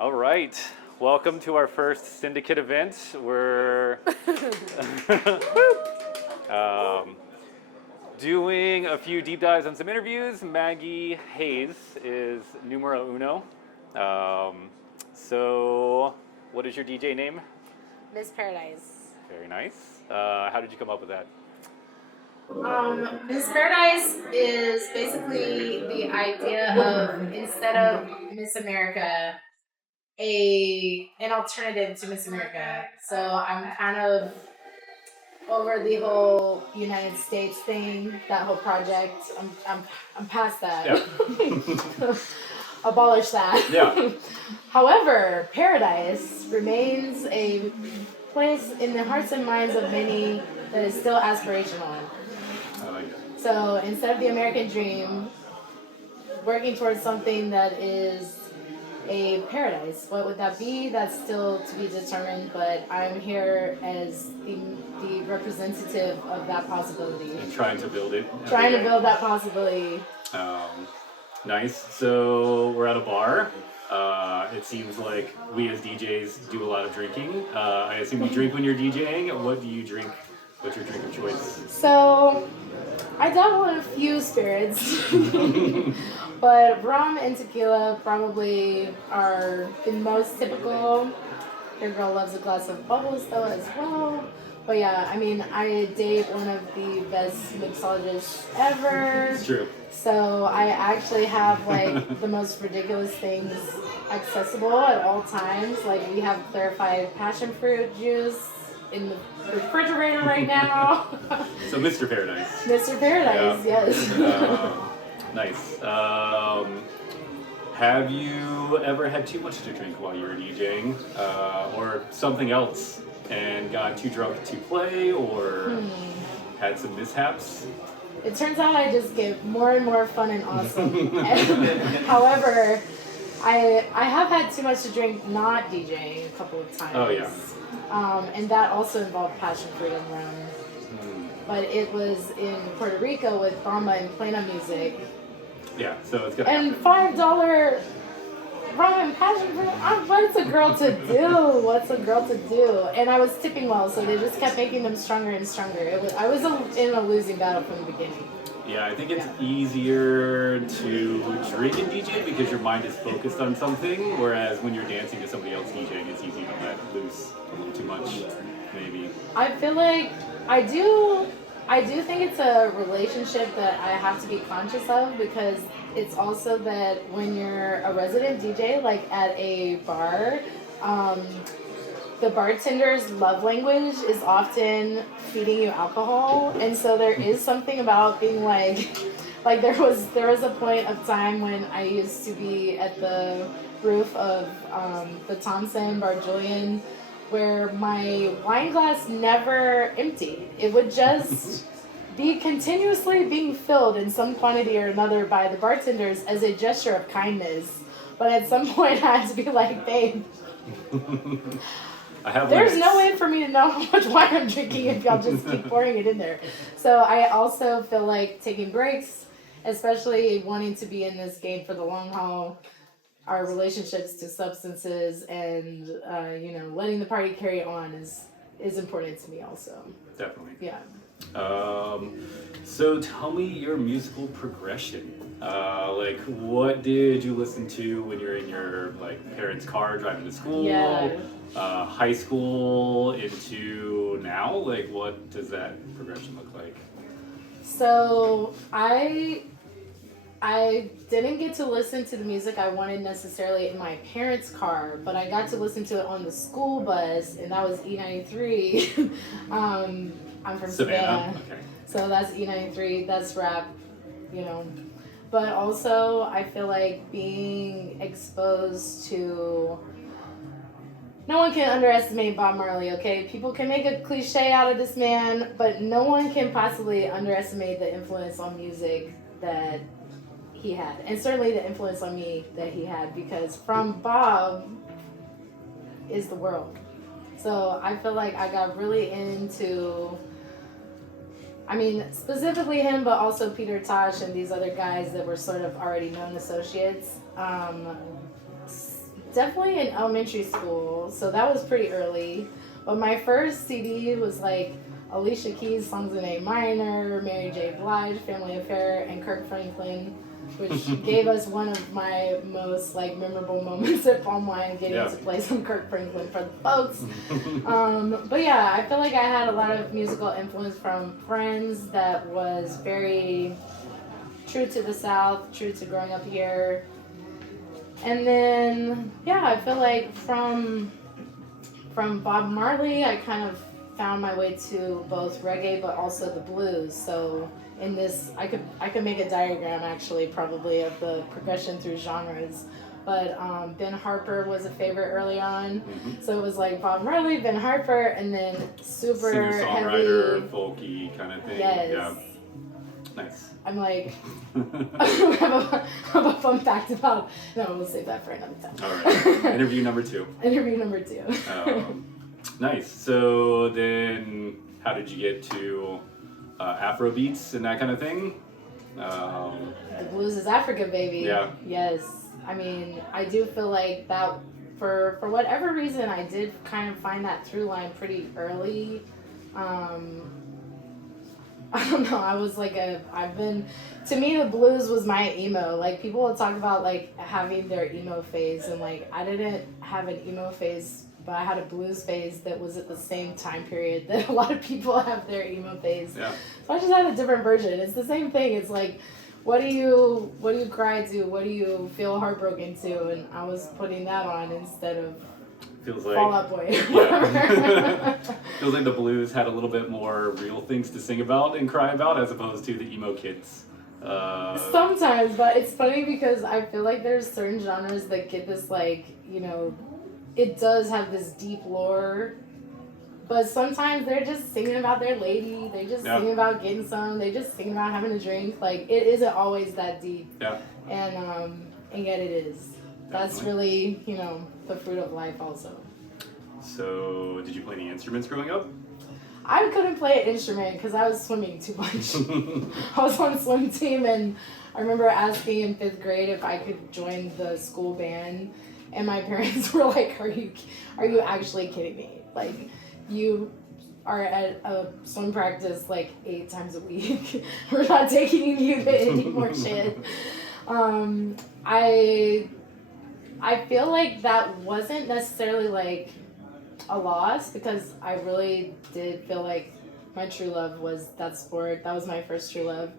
All right. Welcome to our first syndicate event. We're um, doing a few deep dives on some interviews. Maggie Hayes is numero uno. So, what is your DJ name? Miss Paradise. Very nice. How did you come up with that? Miss Paradise is basically the idea of, instead of Miss America, an alternative to Miss America. So I'm kind of over the whole United States thing, that whole project. I'm past that. Yeah. Abolish that. Yeah. However, Paradise remains a place in the hearts and minds of many that is still aspirational. I like it. So instead of the American dream, working towards something that is a paradise, what would that be? That's still to be determined, but I'm here as the representative of that possibility. And trying to build it. Trying to build that possibility. Nice. So we're at a bar. It seems like we as DJs do a lot of drinking. I assume you drink when you're DJing. What do you drink? What's your drink of choice? So I dabble in a few spirits, but rum and tequila probably are the most typical. Your girl loves a glass of bubbles though as well. But yeah, I mean, I date one of the best mixologists ever. It's true. So I actually have like the most ridiculous things accessible at all times. Like we have clarified passion fruit juice in the refrigerator right now. So Mr. Paradise. Mr. Paradise, yeah. Yes. Nice. Have you ever had too much to drink while you were DJing, or something else, and got too drunk to play, or had some mishaps? It turns out I just get more and more fun and awesome. However, I have had too much to drink not DJing a couple of times. Oh yeah. And that also involved passion fruit and rum. But it was in Puerto Rico with Bamba and Plena music. Yeah, so it's gonna And happen. $5 rum and passion fruit. What's a girl to do? What's a girl to do? And I was tipping well, so they just kept making them stronger and stronger. I was in a losing battle from the beginning. Yeah, I think it's easier to drink and DJ because your mind is focused on something, whereas when you're dancing to somebody else DJing, it's easy to let loose a little too much, maybe. I feel like I do think it's a relationship that I have to be conscious of, because it's also that when you're a resident DJ, like at a bar, the bartender's love language is often feeding you alcohol, and so there is something about being like there was a point of time when I used to be at the roof of the Thompson Bar Julian, where my wine glass never emptied. It would just be continuously being filled in some quantity or another by the bartenders as a gesture of kindness. But at some point I had to be like, babe, there's no way for me to know how much wine I'm drinking if y'all just keep pouring it in there. So I also feel like taking breaks, especially wanting to be in this game for the long haul, our relationships to substances and letting the party carry on is important to me also. Definitely. Yeah. So tell me your musical progression. Like, what did you listen to when you're in your parents' car driving to school? Yeah. High school into now? Like, what does that progression look like? So I didn't get to listen to the music I wanted necessarily in my parents' car, but I got to listen to it on the school bus, and that was E93. I'm from Savannah. Okay. So that's E93, that's rap, But also, I feel like being exposed to... No one can underestimate Bob Marley, okay? People can make a cliche out of this man, but no one can possibly underestimate the influence on music that he had. And certainly the influence on me that he had, because from Bob is the world. So I feel like I got really into... specifically him, but also Peter Tosh and these other guys that were sort of already known associates. definitely in elementary school, so that was pretty early. But my first CD was like Alicia Keys, Songs in A Minor, Mary J. Blige, Family Affair, and Kirk Franklin, which gave us one of my most like memorable moments at Palm Wine, getting to play some Kirk Franklin for the folks. But yeah, I feel like I had a lot of musical influence from friends that was very true to the South, true to growing up here. And then yeah, I feel like from Bob Marley, I kind of found my way to both reggae but also the blues. So in this, I could make a diagram actually probably of the progression through genres. But Ben Harper was a favorite early on, so it was like Bob Marley, Ben Harper, and then super singer-songwriter, heavy, folky kind of thing. yes. Yeah. Nice. I'm like, I have a fun fact about. No, we'll save that for another time. All right. Interview number 2. Interview number 2. Nice. So then, how did you get to Afro beats and that kind of thing? The blues is Africa, baby. Yeah. Yes. I mean, I do feel like that. For whatever reason, I did kind of find that through line pretty early. I don't know, I was like to me the blues was my emo. Like people will talk about like having their emo phase, and like I didn't have an emo phase, but I had a blues phase that was at the same time period that a lot of people have their emo phase. Yeah. So I just had a different version. It's the same thing. It's like, what do you cry to? What do you feel heartbroken to? And I was putting that on instead of Feels like Fall Out Boy. Yeah. Feels like the blues had a little bit more real things to sing about and cry about as opposed to the emo kids. Sometimes, but it's funny because I feel like there's certain genres that get this like, it does have this deep lore, but sometimes they're just singing about their lady, they just singing about getting some, they just singing about having a drink. Like it isn't always that deep. Yeah. And yet it is. That's really, the fruit of life also. So, did you play any instruments growing up? I couldn't play an instrument because I was swimming too much. I was on a swim team, and I remember asking in 5th grade if I could join the school band, and my parents were like, "Are you actually kidding me? Like, you are at a swim practice like 8 times a week. We're not taking you to any more shit." I feel like that wasn't necessarily like a loss because I really did feel like my true love was that sport. That was my first true love.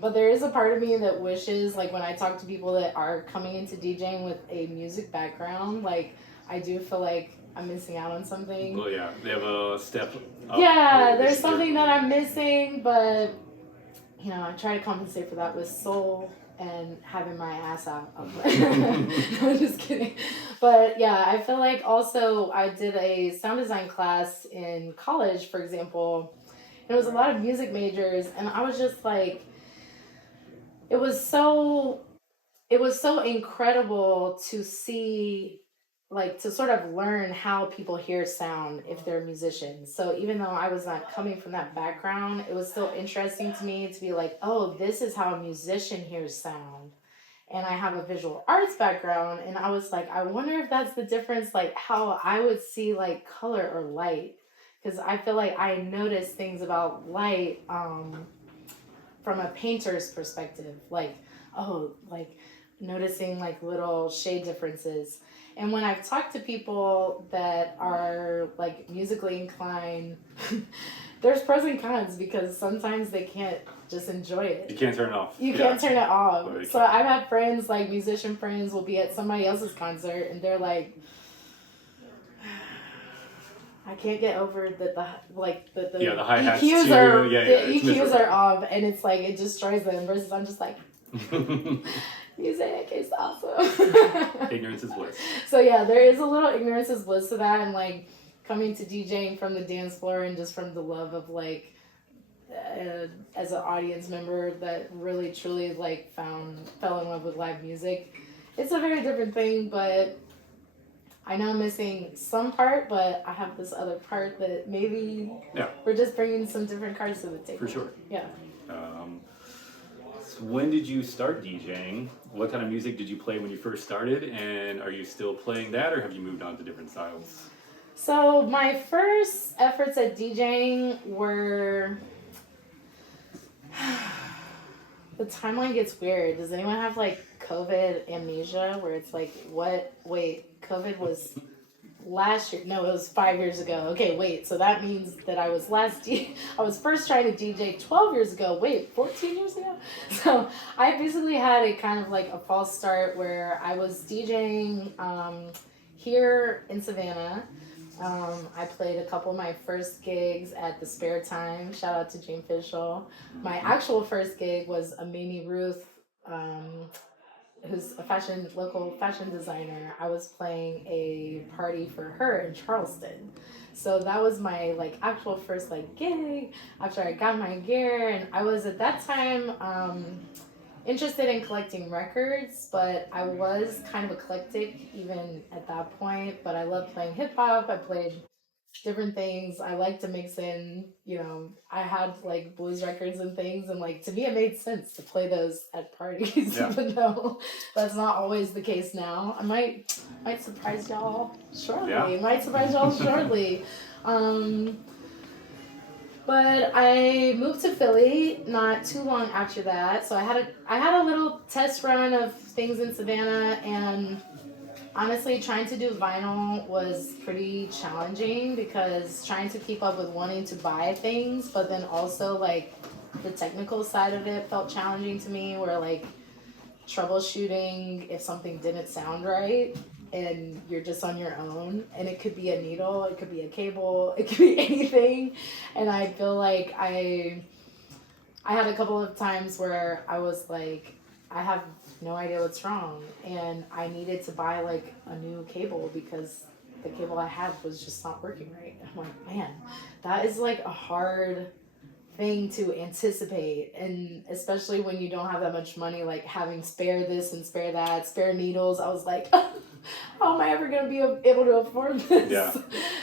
But there is a part of me that wishes, like when I talk to people that are coming into DJing with a music background, like I do feel like I'm missing out on something. Well, yeah, they have a step up. Yeah, there's something that I'm missing, but I try to compensate for that with soul and having my ass out. No, I'm just kidding. But yeah, I feel like also I did a sound design class in college, for example, and it was a lot of music majors, and I was just like, it was so incredible to see, like, to sort of learn how people hear sound if they're musicians. So even though I was not coming from that background, it was still interesting to me to be like, oh, this is how a musician hears sound. And I have a visual arts background, and I was like, I wonder if that's the difference, like how I would see like color or light. Because I feel like I notice things about light from a painter's perspective, like, noticing like little shade differences. And when I've talked to people that are like musically inclined, there's pros and cons because sometimes they can't just enjoy it. You can't turn it off. You can't turn it off. So I've had friends, like musician friends, will be at somebody else's concert and they're like, I can't get over that the hi-hats EQs too. are The EQs are off, and it's like it destroys them. Versus I'm just like, music is awesome. Ignorance is bliss. So yeah, there is a little ignorance is bliss to that, and like coming to DJing from the dance floor and just from the love of like as an audience member that really truly like fell in love with live music. It's a very different thing, but I know I'm missing some part, but I have this other part that maybe we're just bringing some different cards to the table. For sure. Yeah. So when did you start DJing? What kind of music did you play when you first started? And are you still playing that, or have you moved on to different styles? So my first efforts at DJing were. The timeline gets weird. Does anyone have like COVID amnesia where it's like, what? Wait, COVID was last year? No, it was 5 years ago. Okay, wait. So that means that I was I was first trying to DJ 12 years ago. Wait, 14 years ago? So I basically had a kind of like a false start where I was DJing here in Savannah. I played a couple of my first gigs at the Spare Time. Shout out to Jane Fishel. My actual first gig was a Mamie Ruth, who's a local fashion designer. I was playing a party for her in Charleston. So that was my like actual first like gig after I got my gear, and I was at that time interested in collecting records, but I was kind of eclectic even at that point. But I loved playing hip hop. I played different things. I like to mix in, I had like blues records and things, and like to me it made sense to play those at parties, Yeah. even though that's not always the case now. I might surprise y'all shortly. Yeah. Might surprise y'all shortly. But I moved to Philly not too long after that, so I had a little test run of things in Savannah, and honestly, trying to do vinyl was pretty challenging because trying to keep up with wanting to buy things, but then also like the technical side of it felt challenging to me, where like troubleshooting if something didn't sound right and you're just on your own, and it could be a needle, it could be a cable, it could be anything. And I feel like I had a couple of times where I was like, I have no idea what's wrong, and I needed to buy like a new cable because the cable I had was just not working right. I'm like, man, that is like a hard thing to anticipate, and especially when you don't have that much money, like having spare this and spare that, spare needles. I was like, how am I ever going to be able to afford this? Yeah.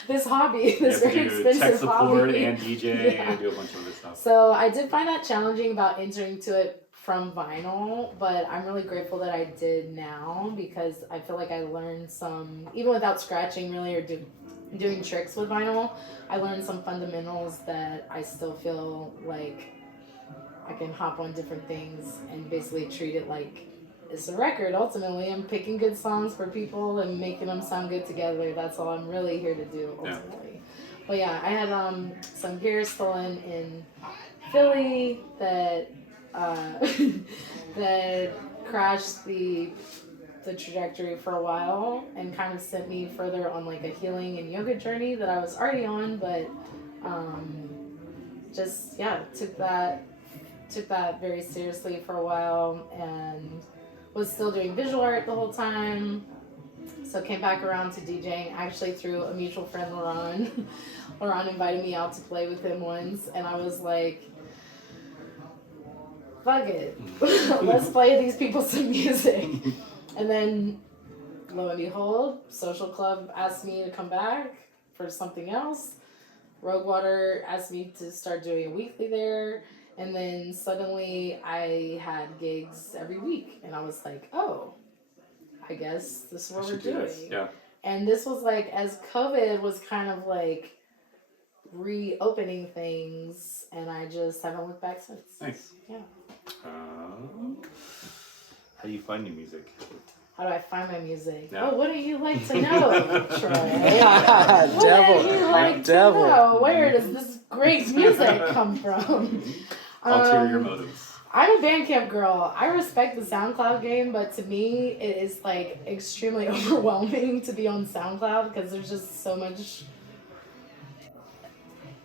This hobby, this You have very to do expensive tech support hobby. and DJ Yeah. and do a bunch of other stuff. So I did find that challenging about entering to it from vinyl, but I'm really grateful that I did now, because I feel like I learned some, even without scratching really or doing tricks with vinyl, I learned some fundamentals that I still feel like I can hop on different things and basically treat it like it's a record. Ultimately, I'm picking good songs for people and making them sound good together. That's all I'm really here to do ultimately. Yeah. But yeah, I had some gear stolen in Philly that that crashed the trajectory for a while and kind of sent me further on like a healing and yoga journey that I was already on, but just took that very seriously for a while, and was still doing visual art the whole time. So came back around to DJing actually through a mutual friend, Laron. Laron invited me out to play with him once, and I was like, fuck it, let's play these people some music. And then lo and behold, Social Club asked me to come back for something else. Rogue Water asked me to start doing a weekly there. And then suddenly I had gigs every week. And I was like, oh, I guess this is what we're doing. Yeah. And this was like, as COVID was kind of like reopening things, and I just haven't looked back since. Nice. Yeah. How do you find new music? How do I find my music? Yeah. Oh, what do you like to know, Troy? Devil. What do you like to know? Where does this great music come from? Ulterior motives. I'm a Bandcamp girl. I respect the SoundCloud game, but to me, it is like extremely overwhelming to be on SoundCloud because there's just so much.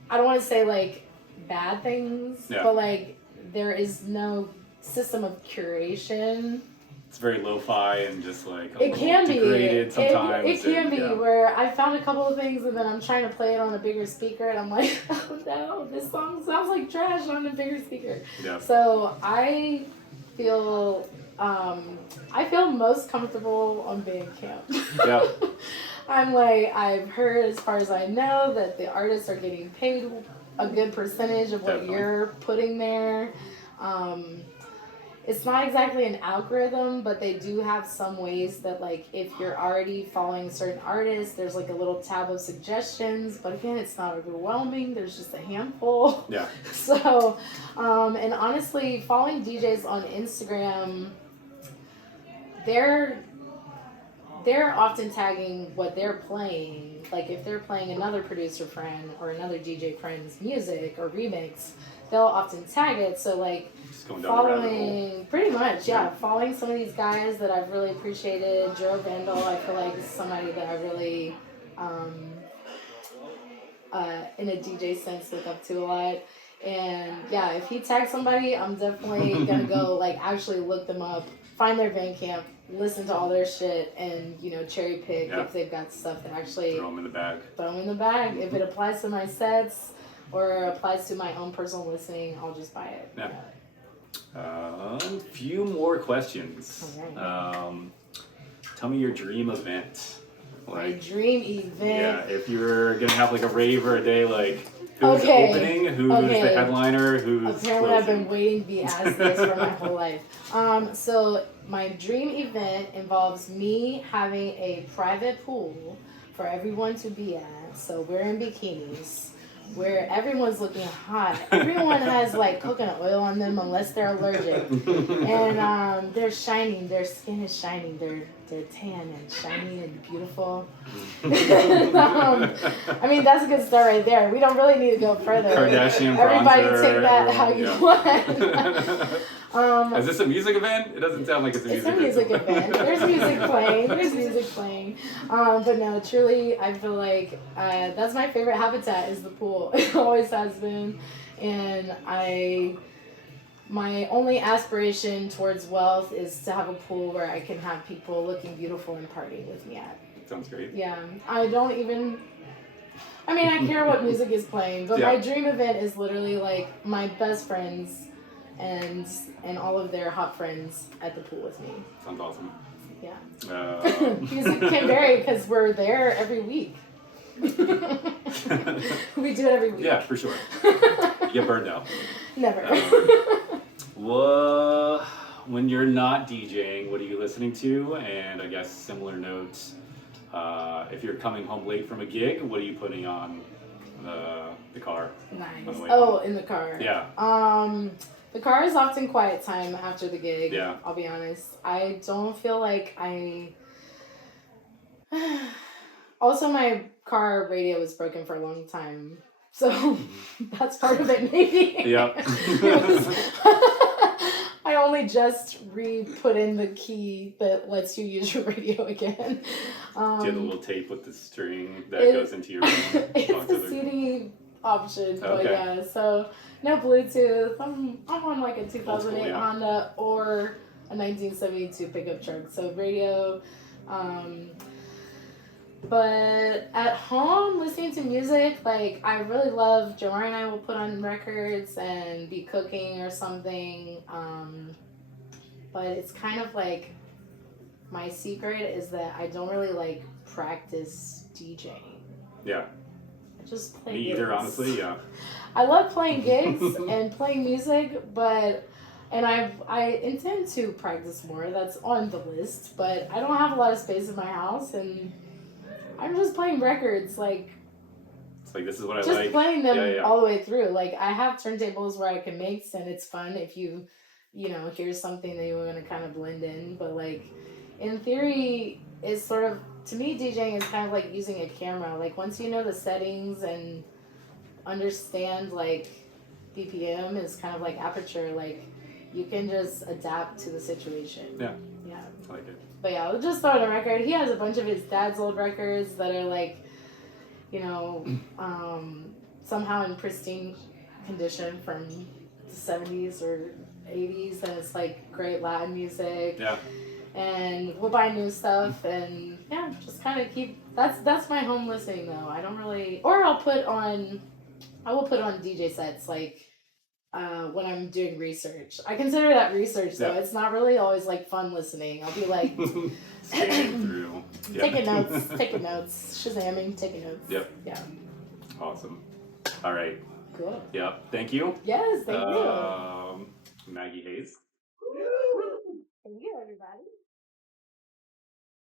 I don't want to say like bad things, but like there is no system of curation. It's very lo-fi and just like it can degraded be sometimes. It can be where I found a couple of things and then I'm trying to play it on a bigger speaker and I'm like, oh no, this song sounds like trash on a bigger speaker. Yeah. So I feel most comfortable on Bandcamp. Yeah. I'm like, I've heard, as far as I know, that the artists are getting paid a good percentage of what you're putting there. it's not exactly an algorithm, but they do have some ways that, like, if you're already following certain artists, there's like a little tab of suggestions. But again, it's not overwhelming. There's just a handful. Yeah. So, and honestly, following DJs on Instagram, they're often tagging what they're playing. Like if they're playing another producer friend or another DJ friend's music or remix, they'll often tag it. So like Just going down the rabbit hole. following, pretty much, yeah, following some of these guys that I've really appreciated. Joe Vandal, I feel like is somebody that I really, in a DJ sense, look up to a lot. And yeah, if he tags somebody, I'm definitely gonna go like actually look them up, find their Bandcamp, listen to all their shit, and cherry pick if they've got stuff that actually Throw them in the bag. throw them in the bag. If it applies to my sets or applies to my own personal listening, I'll just buy it. Yeah. Few more questions. Okay. Tell me your dream event. My dream event. Yeah, if you're gonna have like a rave or a day, like who's Okay. opening, who's the headliner, who's Apparently I've closing? been waiting to be asked this for my whole life. So my dream event involves me having a private pool for everyone to be at. So we're in bikinis, where everyone's looking hot. Everyone has like coconut oil on them unless they're allergic. And they're shining, their skin is shining, they're tan and shiny and beautiful. I mean, that's a good start right there. We don't really need to go further. Kardashian Everybody bronzer, take that how you want. Is this a music event? It doesn't sound like it's a music event. It's a music event. There's music playing. But no, truly, I feel like that's my favorite habitat is the pool. It always has been. And my only aspiration towards wealth is to have a pool where I can have people looking beautiful and partying with me at. Sounds great. Yeah, I care what music is playing, but my dream event is literally like my best friends and all of their hot friends at the pool with me. Sounds awesome. Yeah. Uh, Music can vary because we're there every week. We do it every week. yeah, for sure. You get burned out. Never. Well, when you're not DJing, what are you listening to? And I guess similar notes. If you're coming home late from a gig, what are you putting on the car? Nice. On the way Oh, home? in the car. Yeah. The car is often quiet time after the gig. Yeah. I'll be honest. I don't feel like Also, my car radio was broken for a long time, so that's part of it, maybe. Yep. I only just put in the key that lets you use your radio again. Do you have the little tape with the string that goes into your It's box the of the- CD option, but Okay. yeah, so no Bluetooth. I'm on like a 2008 Old school, yeah. Honda or a 1972 pickup truck, so radio. But at home, listening to music, like I really love Jamar and I will put on records and be cooking or something. But it's kind of like my secret is that I don't really like practice DJing. Yeah. I just play Me gigs. either, honestly. Yeah. I love playing gigs and playing music, and I intend to practice more. That's on the list, but I don't have a lot of space in my house, and I'm just playing records, like It's like this is what I just like. playing them Yeah. all the way through. Like I have turntables where I can mix, and it's fun if you hear something that you want to kind of blend in. But like in theory, it's sort of, to me, DJing is kind of like using a camera. Like once you know the settings and understand like BPM is kind of like aperture, like you can just adapt to the situation. Yeah. Yeah. I like it. But yeah, I'll just throw in a record. He has a bunch of his dad's old records that are like, somehow in pristine condition from the 70s or 80s, and it's like great Latin music. Yeah. And we'll buy new stuff, and yeah, just kind of keep. That's my home listening though. I don't really, or I will put on DJ sets like when I'm doing research. I consider that research though. Yeah. It's not really always like fun listening. I'll be like Scanning through. Yeah. taking notes, Shazamming, taking notes. Yep. Yeah. Awesome. All right. Cool. Yep. Thank you. Yes, thank you. Maggie Hayes.